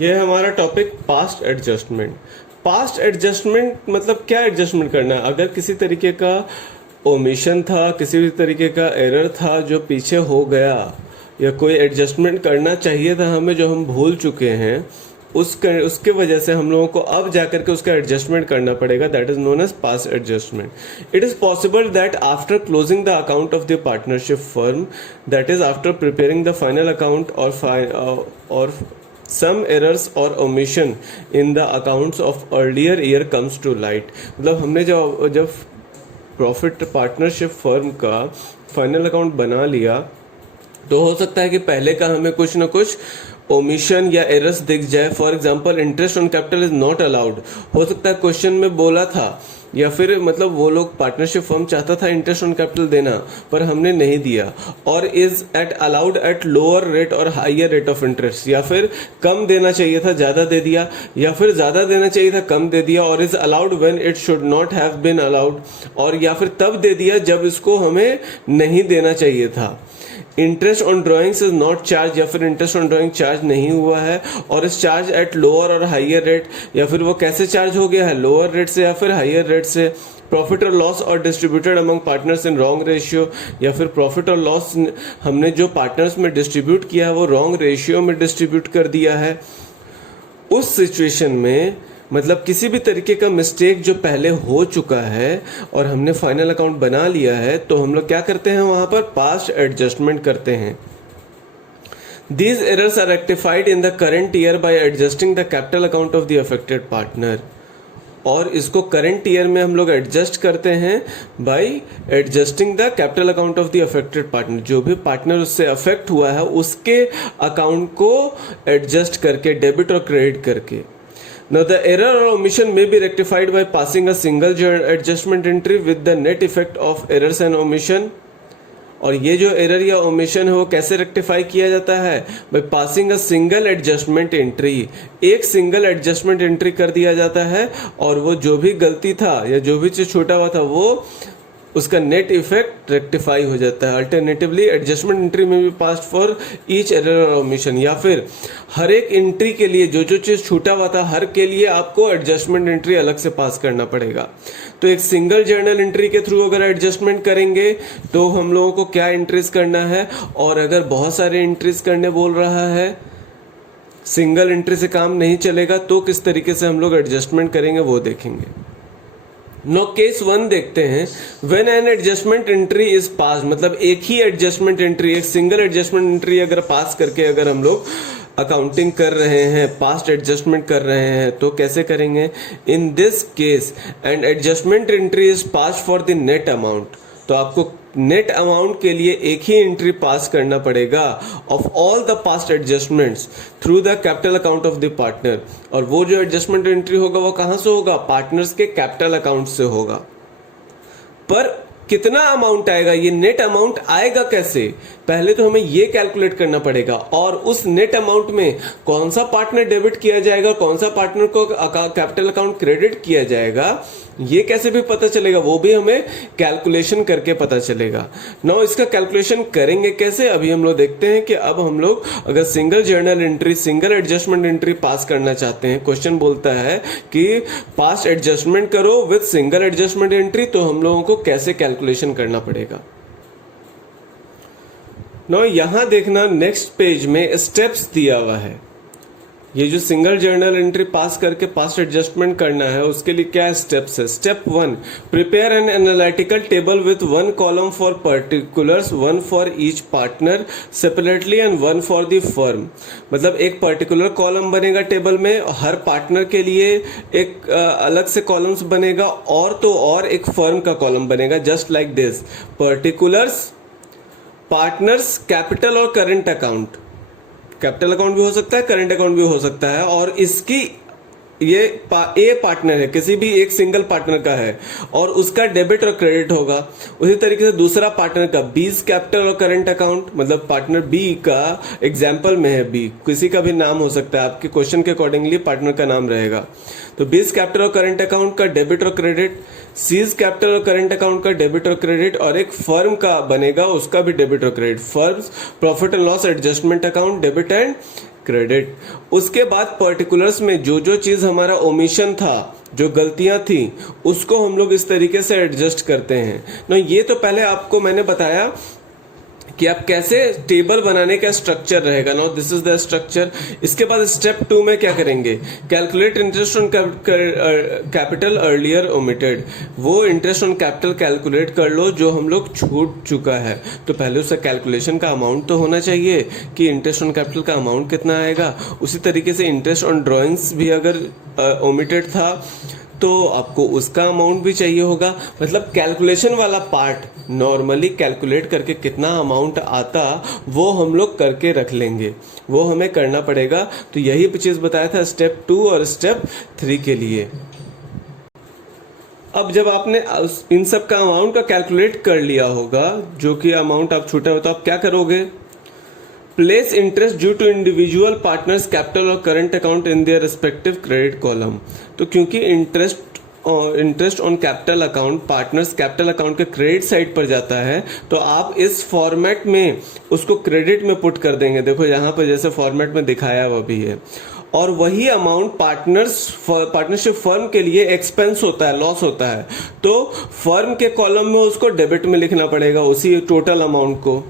ये है हमारा topic past adjustment. Past adjustment मतलब क्या एडजस्टमेंट करना है? अगर किसी तरीके का ओमिशन था, किसी भी तरीके का एरर था जो पीछे हो गया, या कोई एडजस्टमेंट करना चाहिए था हमें जो हम भूल चुके हैं, उसके वजह से हम लोगों को अब जाकर के उसका एडजस्टमेंट करना पड़ेगा। That is known as past adjustment. It is possible that after closing the account of the partnership firm, that is after preparing the final account और some errors or omission in the accounts of earlier year comes to light। मतलब हमने जब profit partnership firm का final account बना लिया, तो हो सकता है कि पहले का हमें कुछ ना कुछ ओमिशन या एरर्स दिख जाए। For example interest on capital is not allowed. हो सकता है क्वेश्चन में बोला था, या फिर मतलब वो लोग पार्टनरशिप फर्म चाहता था इंटरेस्ट ऑन कैपिटल देना, पर हमने नहीं दिया। और is at allowed at lower rate और हायर रेट ऑफ इंटरेस्ट, या फिर कम देना चाहिए था ज्यादा दे दिया, या फिर ज्यादा देना चाहिए था कम दे दिया। और is allowed when it should not have been allowed, और या फिर तब दे दिया जब इसको हमें नहीं देना चाहिए था। Interest on drawings is not charge, या फिर इंटरेस्ट ऑन ड्रॉइंग चार्ज नहीं हुआ है, और इस चार्ज एट लोअर और हायर रेट, या फिर वो कैसे चार्ज हो गया है, लोअर रेट से या फिर हायर रेट से। प्रॉफिट और लॉस और distributed among partners in wrong ratio, या फिर प्रॉफिट और लॉस हमने जो पार्टनर्स में डिस्ट्रीब्यूट किया है वो रॉन्ग रेशियो में डिस्ट्रीब्यूट कर दिया है। उस सिचुएशन में मतलब किसी भी तरीके का मिस्टेक जो पहले हो चुका है और हमने फाइनल अकाउंट बना लिया है, तो हम लोग क्या करते हैं, वहां पर पास्ट एडजस्टमेंट करते हैं। These errors are rectified in the current year by adjusting the capital account of the affected partner. और इसको करंट ईयर में हम लोग एडजस्ट करते हैं bye adjusting the capital account of the affected partner. जो भी पार्टनर उससे अफेक्ट हुआ है उसके अकाउंट को एडजस्ट करके, डेबिट और क्रेडिट करके। Now the error or omission may be rectified by passing a single adjustment entry with the net effect of errors and omission। और ये जो एरर या ओमिशन है वो कैसे रेक्टिफाई किया जाता है? By passing a single adjustment entry. एक सिंगल एडजस्टमेंट एंट्री कर दिया जाता है, और वो जो भी गलती था या जो भी चीज छोटा हुआ था वो उसका नेट इफेक्ट रेक्टिफाई हो जाता है। अल्टरनेटिवली एडजस्टमेंट एंट्री में भी पास फॉर ईच एरर और ओमिशन, या फिर हर एक एंट्री के लिए जो जो चीज छूटा हुआ था हर के लिए आपको एडजस्टमेंट एंट्री अलग से पास करना पड़ेगा। तो एक सिंगल जर्नल एंट्री के थ्रू अगर एडजस्टमेंट करेंगे तो हम लोगों को क्या एंट्रीज करना है, और अगर बहुत सारे एंट्रीज करने बोल रहा है, सिंगल एंट्री से काम नहीं चलेगा, तो किस तरीके से हम लोग एडजस्टमेंट करेंगे वो देखेंगे। नो केस 1 देखते हैं। When an adjustment entry is pass, मतलब एक ही एडजस्टमेंट एंट्री, एक सिंगल एडजस्टमेंट एंट्री अगर पास करके अगर हम लोग अकाउंटिंग कर रहे हैं, पास्ट एडजस्टमेंट कर रहे हैं, तो कैसे करेंगे? In this case and adjustment entry is pass for the net amount. तो आपको नेट अमाउंट के लिए एक ही एंट्री पास करना पड़ेगा of all the past adjustments through the capital account of the partner. और वो जो एडजस्टमेंट एंट्री होगा वो कहां से होगा? पार्टनर्स के कैपिटल अकाउंट से होगा। पर कितना अमाउंट आएगा, ये नेट अमाउंट आएगा कैसे? पहले तो हमें ये कैलकुलेट करना पड़ेगा, और उस नेट अमाउंट में कौन सा पार्टनर डेबिट किया जाएगा और कौन सा पार्टनर को कैपिटल अकाउंट क्रेडिट किया जाएगा, ये कैसे भी पता चलेगा? वो भी हमें कैलकुलेशन करके पता चलेगा। नाउ इसका कैलकुलेशन करेंगे कैसे, अभी हम लोग देखते हैं कि अब हम लोग अगर single journal entry, single adjustment entry पास करना चाहते हैं, क्वेश्चन बोलता है कि पास्ट एडजस्टमेंट करो विद सिंगल एडजस्टमेंट एंट्री, तो हम लोगों को कैसे कैलकुलेशन करना पड़ेगा। नाउ यहां देखना, नेक्स्ट पेज में स्टेप्स दिया हुआ है। ये जो सिंगल जर्नल एंट्री पास करके पास्ट एडजस्टमेंट करना है उसके लिए क्या स्टेप्स है? Step 1, prepare an analytical table with 1 column for particulars, 1 for each partner separately and 1 for the firm. मतलब एक पर्टिकुलर कॉलम बनेगा टेबल में, हर पार्टनर के लिए एक अलग से कॉलम्स बनेगा, और तो और एक फर्म का कॉलम बनेगा, just like this. Particulars, partners, capital और करंट अकाउंट। कैपिटल अकाउंट भी हो सकता है, करंट अकाउंट भी हो सकता है, और इसकी ये ए पार्टनर है, किसी भी एक सिंगल पार्टनर का है, और उसका डेबिट और क्रेडिट होगा। उसी तरीके से दूसरा पार्टनर का बीज कैपिटल और करंट अकाउंट, मतलब पार्टनर बी का एग्जाम्पल में है बी, किसी का भी नाम हो सकता है, आपके क्वेश्चन के अकॉर्डिंगली पार्टनर का नाम रहेगा। तो बीज कैपिटल और करंट अकाउंट का डेबिट और क्रेडिट, सीज कैपिटल और करंट अकाउंट का डेबिट और क्रेडिट, और एक फर्म का बनेगा उसका भी डेबिट और credit. Firms profit and loss adjustment account, debit and credit. उसके बाद पर्टिकुलर्स में जो जो चीज़ हमारा ओमिशन था, जो गलतियां थी, उसको हम लोग इस तरीके से एडजस्ट करते हैं ना। ये तो पहले आपको मैंने बताया कि आप कैसे टेबल बनाने का स्ट्रक्चर रहेगा। Now this is the structure. इसके बाद स्टेप 2 में क्या करेंगे, calculate interest on capital earlier omitted. वो इंटरेस्ट ऑन कैपिटल कैलकुलेट कर लो जो हम लोग छूट चुका है। तो पहले उसका कैलकुलेशन का अमाउंट तो होना चाहिए कि इंटरेस्ट ऑन कैपिटल का अमाउंट कितना आएगा। उसी तरीके से इंटरेस्ट ऑन ड्रॉइंग्स भी अगर ओमिटेड था तो आपको उसका अमाउंट भी चाहिए होगा। मतलब कैलकुलेशन वाला पार्ट नॉर्मली कैलकुलेट करके कितना अमाउंट आता वो हम लोग करके रख लेंगे, वो हमें करना पड़ेगा। तो यही चीज़ बताया था स्टेप 2 और स्टेप 3 के लिए। अब जब आपने इन सब का अमाउंट का कैलकुलेट कर लिया होगा, जो कि अमाउंट आप छूटा हो, तो आप क्या करोगे, place interest due to individual partners capital और current account in their respective credit column. तो क्योंकि interest on capital account partners capital account के क्रेडिट साइड पर जाता है, तो आप इस फॉर्मेट में उसको क्रेडिट में पुट कर देंगे। देखो यहाँ पर जैसे फॉर्मेट में दिखाया हुआ भी है। और वही अमाउंट पार्टनरशिप फर्म के लिए एक्सपेंस होता है, लॉस होता है, तो फर्म के कॉलम में उसको डेबिट में लिखना पड़ेगा उसी टोटल अमाउंट को।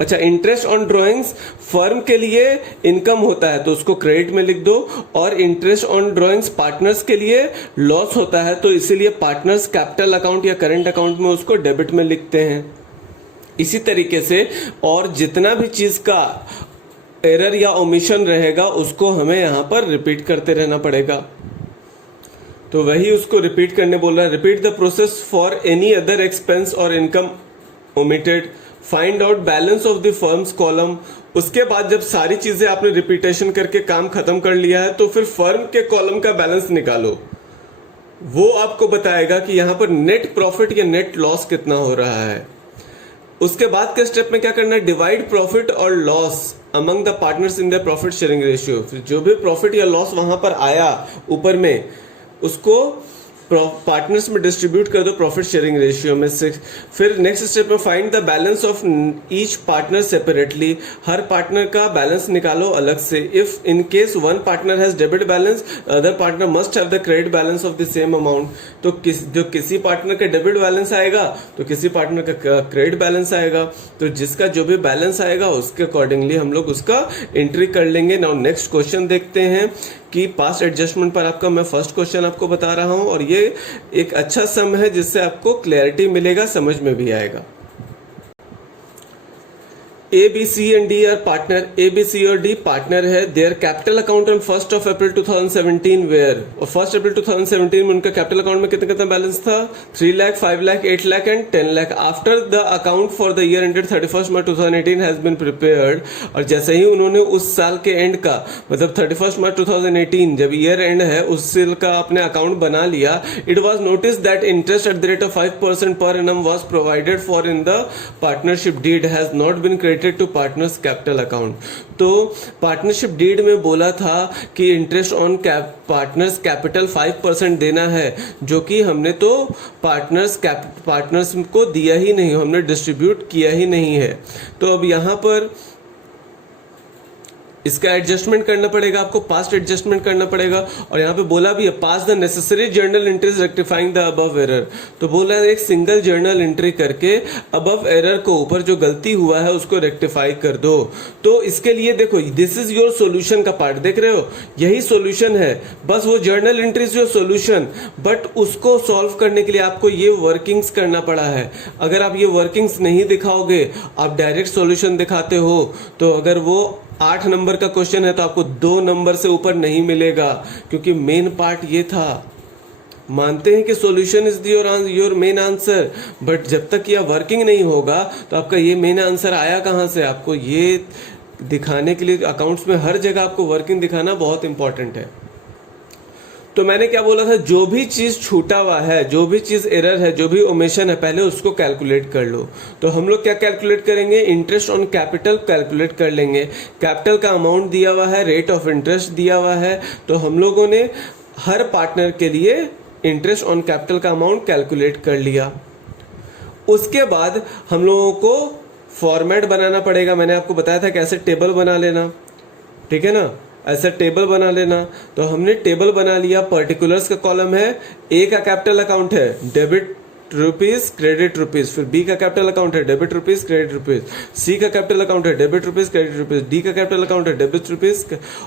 अच्छा, इंटरेस्ट ऑन ड्राइंग्स फर्म के लिए इनकम होता है तो उसको क्रेडिट में लिख दो, और इंटरेस्ट ऑन ड्राइंग्स पार्टनर्स के लिए लॉस होता है तो इसीलिए पार्टनर्स कैपिटल अकाउंट या करंट अकाउंट में उसको डेबिट में लिखते हैं। इसी तरीके से और जितना भी चीज का एरर या ओमिशन रहेगा उसको हमें यहां पर रिपीट करते रहना पड़ेगा। तो वही उसको रिपीट करने बोल रहा है। Repeat the process for any other expense or income omitted, find out balance of the firms column. उसके बाद जब सारी चीजें आपने रिपीटेशन करके काम खत्म कर लिया है, तो फिर फर्म के कॉलम का बैलेंस निकालो। वो आपको बताएगा कि यहां पर नेट प्रॉफिट या नेट लॉस कितना हो रहा है। उसके बाद के स्टेप में क्या करना है, डिवाइड प्रॉफिट और loss among the partners in the profit sharing ratio. जो भी प्रॉफिट या लॉस वहां पर आया ऊपर में, उसको पार्टनर्स में डिस्ट्रीब्यूट कर दो प्रॉफिट शेयरिंग रेशियो में से। फिर नेक्स्ट स्टेप में find the balance of each partner separately. Her partner का बैलेंस निकालो अलग से। If in case one partner has debit balance, other partner must have the credit balance of the same amount. तो जो किसी partner का debit balance आएगा तो किसी पार्टनर का क्रेडिट बैलेंस आएगा। तो जिसका जो भी बैलेंस आएगा उसके अकॉर्डिंगली हम लोग उसका एंट्री कर लेंगे। नाउ नेक्स्ट क्वेश्चन देखते हैं कि पास्ट एडजस्टमेंट पर आपका मैं फर्स्ट क्वेश्चन आपको बता रहा हूं, और ये एक अच्छा सम है जिससे आपको क्लैरिटी मिलेगा, समझ में भी आएगा। A, B, C and D are partner. A, B, C और D पार्टनर है। Their capital account on 1st of April 2017 where, और 1st April 2017 में उनका कैपिटल अकाउंट में कितना कितना बैलेंस था, 3 lakh, 5 lakh, 8 lakh and 10 lakh. After the account for the year ended 31st March 2018 has been prepared. और जैसे ही उन्होंने उस साल के एंड का, मतलब 31st मार्च 2018 जब ईयर एंड है, उस साल का अपने अकाउंट बना लिया, it was notice that interest at the rate of 5% per annum was provided for in the partnership deed has not been credited to partners capital account. तो partnership deed में बोला था कि इंटरेस्ट ऑन पार्टनर्स कैपिटल 5% देना है, जो कि हमने तो पार्टनर्स को दिया ही नहीं, हमने डिस्ट्रीब्यूट किया ही नहीं है। तो अब यहां पर इसका एडजस्टमेंट करना पड़ेगा, आपको पास्ट एडजस्टमेंट करना पड़ेगा। और यहाँ पे बोला भी है pass the necessary journal entries rectifying the above error. तो बोला है एक सिंगल जर्नल एंट्री करके अबव एरर को, ऊपर जो गलती हुआ है उसको रेक्टिफाई कर दो। तो इसके लिए देखो, दिस इज योर सोल्यूशन का पार्ट, देख रहे हो, यही सोल्यूशन है। बस वो journal entries your solution, but उसको सॉल्व करने के लिए आपको ये वर्किंग्स करना पड़ा है। अगर आप ये वर्किंग्स नहीं दिखाओगे, आप डायरेक्ट सोल्यूशन दिखाते हो, तो अगर वो 8 नंबर का क्वेश्चन है तो आपको 2 नंबर से ऊपर नहीं मिलेगा, क्योंकि मेन पार्ट ये था। मानते हैं कि solution is your main answer, but जब तक यह वर्किंग नहीं होगा तो आपका ये मेन आंसर आया कहां से। आपको ये दिखाने के लिए अकाउंट्स में हर जगह आपको वर्किंग दिखाना बहुत इंपॉर्टेंट है। तो मैंने क्या बोला था, जो भी चीज छूटा हुआ है, जो भी चीज एरर है, जो भी ओमिशन है, पहले उसको कैलकुलेट कर लो। तो हम लोग क्या कैलकुलेट करेंगे, इंटरेस्ट ऑन कैपिटल कैलकुलेट कर लेंगे। कैपिटल का अमाउंट दिया हुआ है, रेट ऑफ इंटरेस्ट दिया हुआ है, तो हम लोगों ने हर पार्टनर के लिए इंटरेस्ट ऑन कैपिटल का अमाउंट कैलकुलेट कर लिया। उसके बाद हम लोगों को फॉर्मेट बनाना पड़ेगा। मैंने आपको बताया था कैसे टेबल बना लेना। ठीक है ना। ऐसा टेबल बना लेना। तो हमने टेबल बना लिया, पर्टिकुलर्स का कॉलम है, ए का कैपिटल अकाउंट है डेबिट रुपीज क्रेडिट रुपीज, फिर बी का कैपिटल अकाउंट है डेबिट रुपीज क्रेडिट रुपीज, सी का कैपिटल अकाउंट है debit rupees credit rupees, D का कैपिटल अकाउंट है डेबिट रुपीज,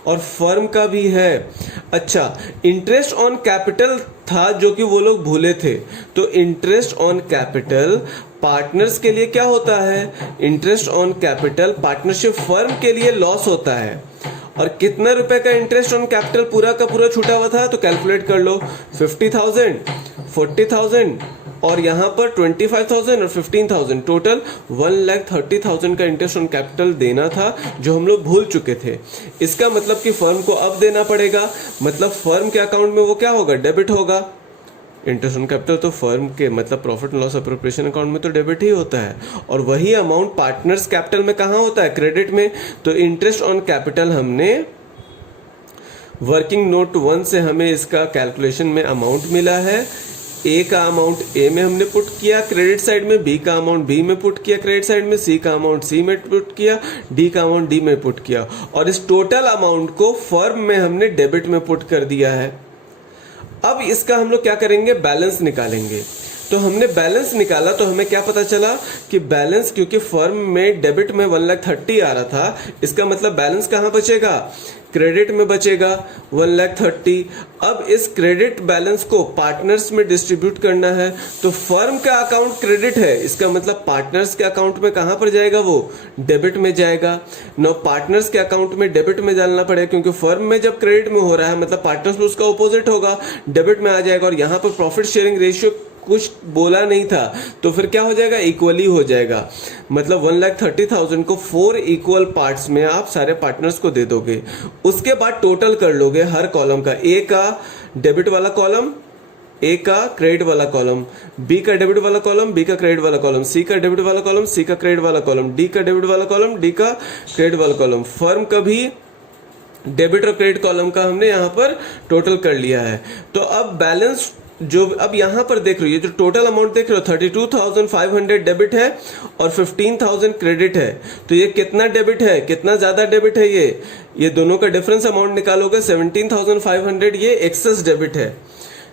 और फर्म का भी है। अच्छा, इंटरेस्ट ऑन कैपिटल था जो कि वो लोग भूले थे। तो इंटरेस्ट ऑन कैपिटल पार्टनर्स के लिए क्या होता है, interest on capital partnership firm के लिए लॉस होता है। और कितना रुपए का इंटरेस्ट ऑन कैपिटल पूरा का पूरा छूटा हुआ था, तो कैलकुलेट कर लो, 50,000, 40,000 और यहाँ पर 25,000 और 15,000, टोटल 1,30,000 का इंटरेस्ट ऑन कैपिटल देना था जो हम लोग भूल चुके थे। इसका मतलब कि फर्म को अब देना पड़ेगा, मतलब फर्म के अकाउंट में वो क्या होगा, डेबिट होगा। इंटरेस्ट ऑन कैपिटल तो फर्म के मतलब profit and loss appropriation account में तो डेबिट ही होता है, और वही अमाउंट पार्टनर्स कैपिटल में कहाँ होता है, क्रेडिट में। तो इंटरेस्ट ऑन कैपिटल हमने वर्किंग नोट 1 से हमें इसका कैलकुलेशन में अमाउंट मिला है। ए का अमाउंट ए में हमने पुट किया क्रेडिट साइड में, बी का अमाउंट बी में पुट किया क्रेडिट साइड में, सी का अमाउंट सी में पुट किया, डी का अमाउंट डी में पुट किया, और इस टोटल अमाउंट को फर्म में हमने डेबिट में पुट कर दिया है। अब इसका हम लोग क्या करेंगे, बैलेंस निकालेंगे। तो हमने बैलेंस निकाला तो हमें क्या पता चला कि बैलेंस, क्योंकि फर्म में डेबिट में 1,30,000 आ रहा था, इसका मतलब बैलेंस कहाँ बचेगा, क्रेडिट में बचेगा 1,30,000। अब इस क्रेडिट बैलेंस को पार्टनर्स में डिस्ट्रीब्यूट करना है। तो फर्म का अकाउंट क्रेडिट है, इसका मतलब पार्टनर्स के अकाउंट में कहां पर जाएगा, वो डेबिट में जाएगा। नो, पार्टनर्स के अकाउंट में डेबिट में डालना पड़ेगा, क्योंकि फर्म में जब क्रेडिट में हो रहा है मतलब पार्टनर्स में उसका अपोजिट होगा, डेबिट में आ जाएगा। और यहां पर प्रॉफिट शेयरिंग रेशियो कुछ बोला नहीं था, तो फिर क्या हो जाएगा, इक्वली हो जाएगा। मतलब 1,30,000 को 4 इक्वल पार्ट्स में आप सारे पार्टनर्स को दे दोगे। उसके बाद टोटल कर लोगे हर कॉलम का, ए का डेबिट वाला कॉलम, ए का क्रेडिट वाला कॉलम, बी का डेबिट वाला कॉलम, बी का क्रेडिट वाला कॉलम, सी का डेबिट वाला कॉलम, सी का क्रेडिट वाला कॉलम, डी का डेबिट वाला कॉलम, डी का क्रेडिट वाला कॉलम। फर्म का भी डेबिट और क्रेडिट कॉलम का हमने यहाँ पर टोटल कर लिया है। तो अब बैलेंस जो अब यहाँ पर देख रहे हो, ये जो टोटल अमाउंट देख रहे हो 32,500 डेबिट है और 15,000 क्रेडिट है। तो ये कितना डेबिट है, कितना ज्यादा डेबिट है, ये दोनों का डिफरेंस अमाउंट निकालोगे 17,500, ये एक्सेस डेबिट है।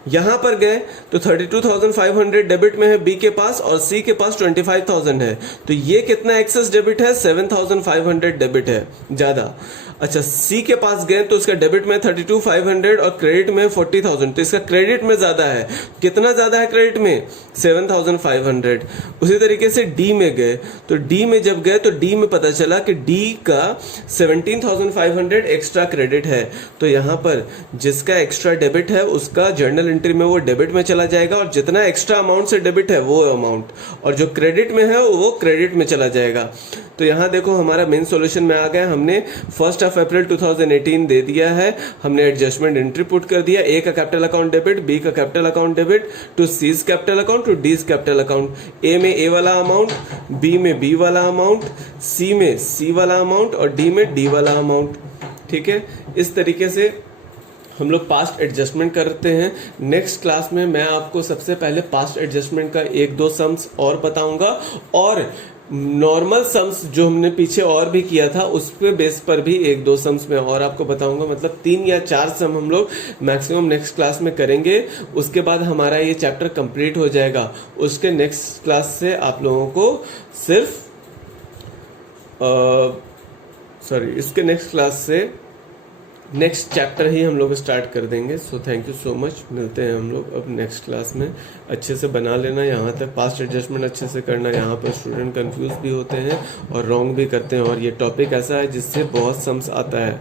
यहां पर गए तो 32,500 डेबिट में है बी के पास और सी के पास 25,000 है। तो ये कितना एक्सेस डेबिट है, 7,500 डेबिट है ज्यादा। अच्छा, सी के पास गए तो इसका डेबिट में 32,500 और क्रेडिट में 40,000, तो इसका क्रेडिट में ज्यादा है। कितना ज्यादा है क्रेडिट में, 7,500। उसी तरीके से डी में गए तो डी में जब गए तो डी में पता चला कि डी का 17,500 एक्स्ट्रा क्रेडिट है। तो यहाँ पर जिसका एक्स्ट्रा डेबिट है उसका जर्नल एंट्री में वो डेबिट में चला जाएगा, और जितना एक्स्ट्रा अमाउंट से डेबिट है वो अमाउंट, और जो क्रेडिट में है वो क्रेडिट में चला जाएगा। तो यहाँ देखो हमारा मेन सॉल्यूशन में आ गया। हमने 1 अप्रैल 2018 दे दिया है, हमने एडजस्टमेंट एंट्री पुट कर दिया। ए का कैपिटल अकाउंट डेबिट, बी का capital account debit to C's capital account to D's capital account. A में ए वाला अमाउंट, बी में बी वाला अमाउंट, सी में सी वाला अमाउंट और डी में डी वाला अमाउंट। ठीक है, इस तरीके से हम लोग पास्ट एडजस्टमेंट करते हैं। नेक्स्ट क्लास में मैं आपको सबसे पहले पास्ट एडजस्टमेंट का 1-2 सम्स और बताऊंगा, और नॉर्मल सम्स जो हमने पीछे और भी किया था उस पे बेस पर भी 1-2 सम्स में और आपको बताऊंगा। मतलब 3 या 4 सम हम लोग मैक्सिमम नेक्स्ट क्लास में करेंगे। उसके बाद हमारा ये चैप्टर कंप्लीट हो जाएगा। उसके नेक्स्ट क्लास से आप लोगों को सिर्फ इसके नेक्स्ट क्लास से नेक्स्ट चैप्टर ही हम लोग स्टार्ट कर देंगे। So thank you so much. मिलते हैं हम लोग अब नेक्स्ट क्लास में। अच्छे से बना लेना, यहाँ तक पास्ट एडजस्टमेंट अच्छे से करना। यहाँ पर स्टूडेंट कंफ्यूज भी होते हैं और रॉन्ग भी करते हैं, और ये टॉपिक ऐसा है जिससे बहुत सम्स आता है।